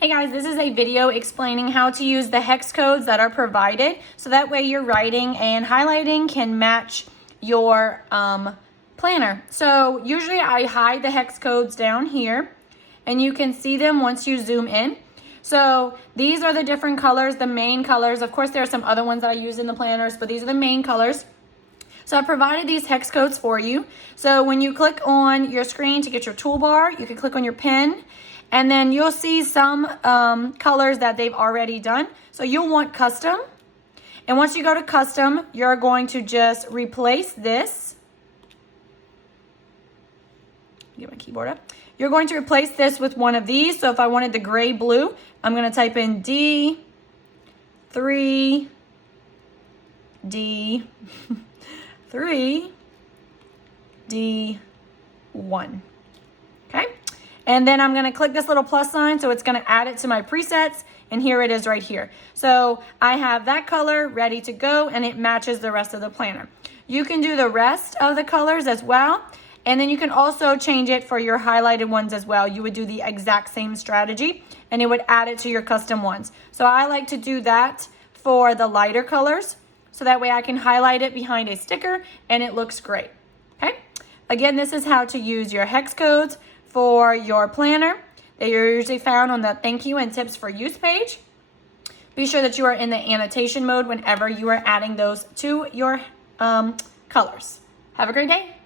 Hey guys, this is a video explaining how to use the hex codes that are provided so that way your writing and highlighting can match your planner. So usually I hide the hex codes down here and you can see them once you zoom in. So these are the different colors, the main colors. Of course, there are some other ones that I use in the planners, but these are the main colors. So I provided these hex codes for you. So when you click on your screen to get your toolbar, you can click on your pen and then you'll see some colors that they've already done. So you'll want custom. And once you go to custom, you're going to just replace this. Get my keyboard up. You're going to replace this with one of these. So if I wanted the gray blue, I'm going to type in D3, D3, D1. Okay. And then I'm going to click this little plus sign, so it's going to add it to my presets, and here it is right here. So I have that color ready to go, and it matches the rest of the planner. You can do the rest of the colors as well, and then you can also change it for your highlighted ones as well. You would do the exact same strategy, and it would add it to your custom ones. So I like to do that for the lighter colors, so that way I can highlight it behind a sticker, and it looks great. Okay? Again, this is how to use your hex codes for your planner. They are usually found on the thank you and tips for use page. Be sure that you are in the annotation mode whenever you are adding those to your colors. Have a great day.